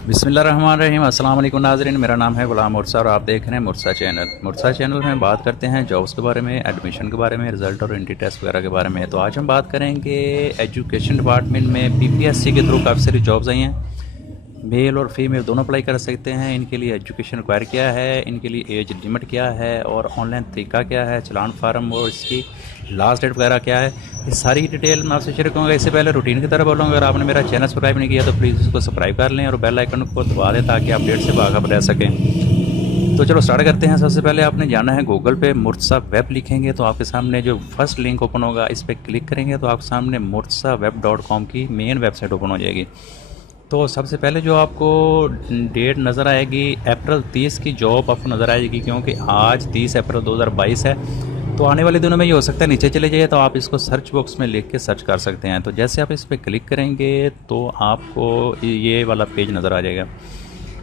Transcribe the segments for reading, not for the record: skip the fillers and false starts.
बिस्मिल्लाहिर्रहमानिर्रहीम। अस्सलाम वालेकुम नाज़रीन, मेरा नाम है ग़ुलाम मुर्सा और आप देख रहे हैं मुर्सा चैनल। मुर्सा चैनल में बात करते हैं जॉब्स के बारे में, एडमिशन के बारे में, रिज़ल्ट और एंट्री टेस्ट वगैरह के बारे में। तो आज हम बात करेंगे एजुकेशन डिपार्टमेंट में पीपीएससी के थ्रू काफ़ी सारी जॉब्स आई हैं। मेल और फीमेल दोनों अप्लाई कर सकते हैं। इनके लिए एजुकेशन रिक्वायर क्या है, इनके लिए एज लिमिट क्या है और ऑनलाइन तरीका क्या है, चलान फार्म और इसकी लास्ट डेट वगैरह क्या है, ये सारी डिटेल मैं आपसे शेयर करूँगा। इससे पहले रूटीन की तरह बोलूँगा, अगर आपने मेरा चैनल सब्सक्राइब नहीं किया तो प्लीज़ इसको सब्सक्राइब कर लें और बेल आइकन को दबा दें ताकि अपडेट से बाखबर रह सकें। तो चलो स्टार्ट करते हैं। सबसे पहले आपने जाना है गूगल पे मुर्तज़ा वेब लिखेंगे तो आपके सामने जो फर्स्ट लिंक ओपन होगा इस पर क्लिक करेंगे तो आपके सामने murtazaweb.com की मेन वेबसाइट ओपन हो जाएगी। तो सबसे पहले जो आपको डेट नज़र आएगी अप्रैल 30 की जॉब आपको नज़र आएगी, क्योंकि आज 30 अप्रैल 2022 है। तो आने वाले दिनों में ये हो सकता है नीचे चले जाइए, तो आप इसको सर्च बॉक्स में लिख के सर्च कर सकते हैं। तो जैसे आप इस पर क्लिक करेंगे तो आपको ये वाला पेज नज़र आ जाएगा।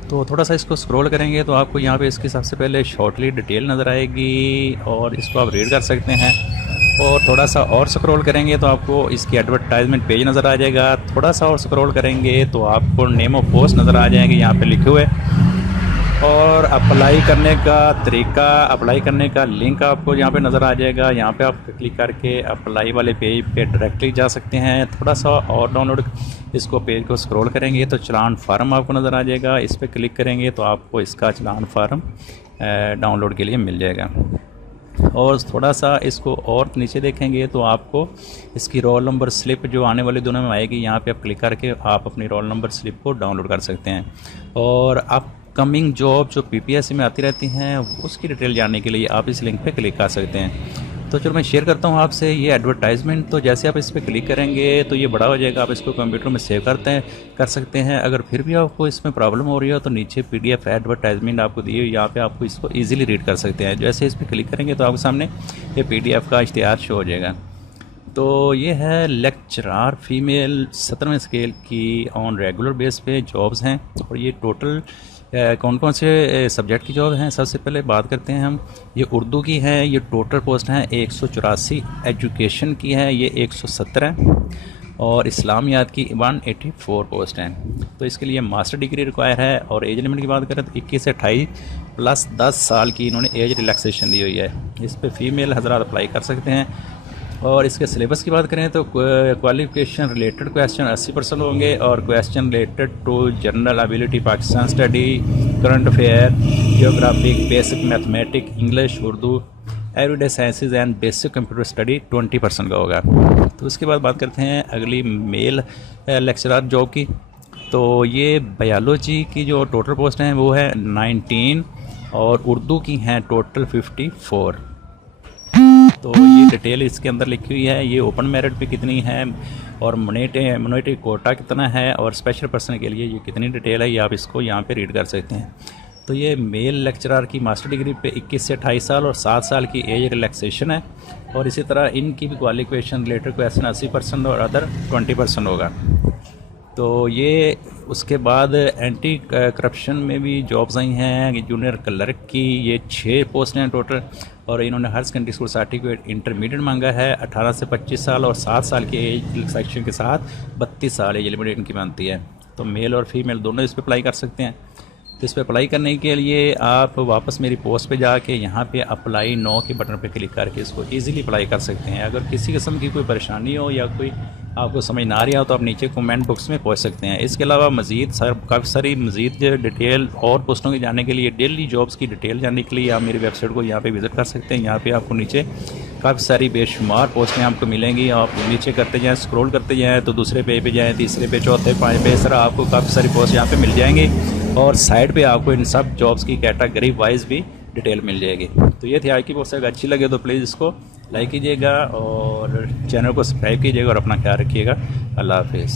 तो थोड़ा सा इसको स्क्रॉल करेंगे तो आपको यहाँ पे इसकी सबसे पहले शॉर्टली डिटेल नज़र आएगी और इसको आप रीड कर सकते हैं। और थोड़ा सा और स्क्रॉल करेंगे तो आपको इसकी एडवर्टाइजमेंट पेज नज़र आ जाएगा। थोड़ा सा और स्क्रॉल करेंगे तो आपको नेम ऑफ पोस्ट नज़र आ जाएंगे यहाँ पे लिखे हुए, और अप्लाई करने का तरीका, अप्लाई करने का लिंक आपको यहाँ पे नज़र आ जाएगा। यहाँ पे आप क्लिक करके अप्लाई वाले पेज पे डायरेक्टली जा सकते हैं। थोड़ा सा और डाउनलोड इसको पेज को स्क्रॉल करेंगे तो चलान फार्म आपको नज़र आ जाएगा। इस पर क्लिक करेंगे तो आपको इसका चलान फार्म डाउनलोड के लिए मिल जाएगा। और थोड़ा सा इसको और नीचे देखेंगे तो आपको इसकी रोल नंबर स्लिप जो आने वाले दिनों में आएगी, यहाँ पे आप क्लिक करके आप अपनी रोल नंबर स्लिप को डाउनलोड कर सकते हैं। और अपकमिंग जॉब जो पीपीएससी में आती रहती हैं उसकी डिटेल जानने के लिए आप इस लिंक पे क्लिक कर सकते हैं। तो चलो मैं शेयर करता हूँ आपसे ये एडवर्टाइजमेंट। तो जैसे आप इस पर क्लिक करेंगे तो ये बड़ा हो जाएगा, आप इसको कंप्यूटर में सेव कर सकते हैं। अगर फिर भी आपको इसमें प्रॉब्लम हो रही हो तो नीचे पीडीएफ एडवर्टाइजमेंट आपको दी हुई, यहाँ पे आपको इसको इजीली रीड कर सकते हैं। जैसे इस पर क्लिक करेंगे तो आपके सामने ये पीडीएफ का इश्तिहार शो हो जाएगा। तो ये है लेक्चरार फीमेल 17वें स्केल की ऑन रेगुलर बेस पे जॉब्स हैं। और ये टोटल कौन कौन से सब्जेक्ट की जॉब हैं, सबसे पहले बात करते हैं हम। ये उर्दू की है, ये टोटल पोस्ट हैं 184। एजुकेशन की है ये 117 और इस्लामियात की 184 पोस्ट हैं। तो इसके लिए मास्टर डिग्री रिक्वायर है। और एज लिमिट की बात करें तो 21 से 28 प्लस 10 साल की इन्होंने एज रिलैक्सेशन दी हुई है। इस पर फीमेल हज़रात अप्लाई कर सकते हैं। और इसके सिलेबस की बात करें तो क्वालिफिकेशन रिलेटेड क्वेश्चन 80% होंगे और question related to general ability, Pakistan study, current affair, geographic, basic mathematic, English, Urdu, everyday sciences and basic computer study 20% का होगा। तो उसके बाद बात करते हैं अगली मेल लेक्चरर जॉब की। तो ये बायोलॉजी की जो टोटल पोस्ट हैं वो है 19 और उर्दू की हैं टोटल 54। तो ये डिटेल इसके अंदर लिखी हुई है, ये ओपन मेरिट पे कितनी है और मिनोरिटी कोटा कितना है और स्पेशल पर्सन के लिए ये कितनी डिटेल है, ये आप इसको यहाँ पे रीड कर सकते हैं। तो ये मेल लेक्चरर की मास्टर डिग्री पे 21 से 28 साल और 7 साल की एज रिलैक्सेशन है। और इसी तरह इनकी भी क्वालिफिकेशन रिलेटेड क्वेश्चन 80% और अदर 20% होगा। तो ये उसके बाद एंटी करप्शन में भी जॉब्स आई हैं। जूनियर क्लर्क की ये 6 पोस्ट हैं टोटल और इन्होंने हर सेकेंडरी स्कूल सर्टिफिकेट इंटरमीडिएट मांगा है। 18 से 25 साल और 7 साल की एज रिलैक्सेशन के साथ 32 साल एज लिमिट इनकी बनती है। तो मेल और फीमेल दोनों इस पर अप्लाई कर सकते हैं। तो इस पर अप्लाई करने के लिए आप वापस मेरी पोस्ट पे जाके यहाँ पे अप्लाई नो के बटन पे क्लिक करके इसको इजीली अप्लाई कर सकते हैं। अगर किसी किस्म की कोई परेशानी हो या कोई आपको समझ ना आ रही हो तो आप नीचे कमेंट बॉक्स में पूछ सकते हैं। इसके अलावा मज़ीद काफ़ी सारी मज़ीद डिटेल और पोस्टों के जानने के लिए, डेली जॉब्स की डिटेल जानने के लिए आप मेरी वेबसाइट को यहाँ पे विज़िट कर सकते हैं। यहाँ पे आपको नीचे काफ़ी सारी बेशुमार पोस्टें आपको मिलेंगी। आप नीचे करते जाएँ, स्क्रॉल करते जाएँ तो दूसरे पेज पे जाएँ, तीसरे पे, चौथे, 5 पे, इस तरह आपको काफ़ी सारी पोस्ट यहाँ पे मिल जाएंगी। और साइड पे आपको इन सब जॉब्स की कैटेगरी वाइज भी डिटेल मिल जाएगी। तो ये थी आज की पोस्ट। अगर अच्छी लगे तो प्लीज़ इसको लाइक कीजिएगा और चैनल को सब्सक्राइब कीजिएगा और अपना ख्याल रखिएगा। अल्लाह हाफिज़।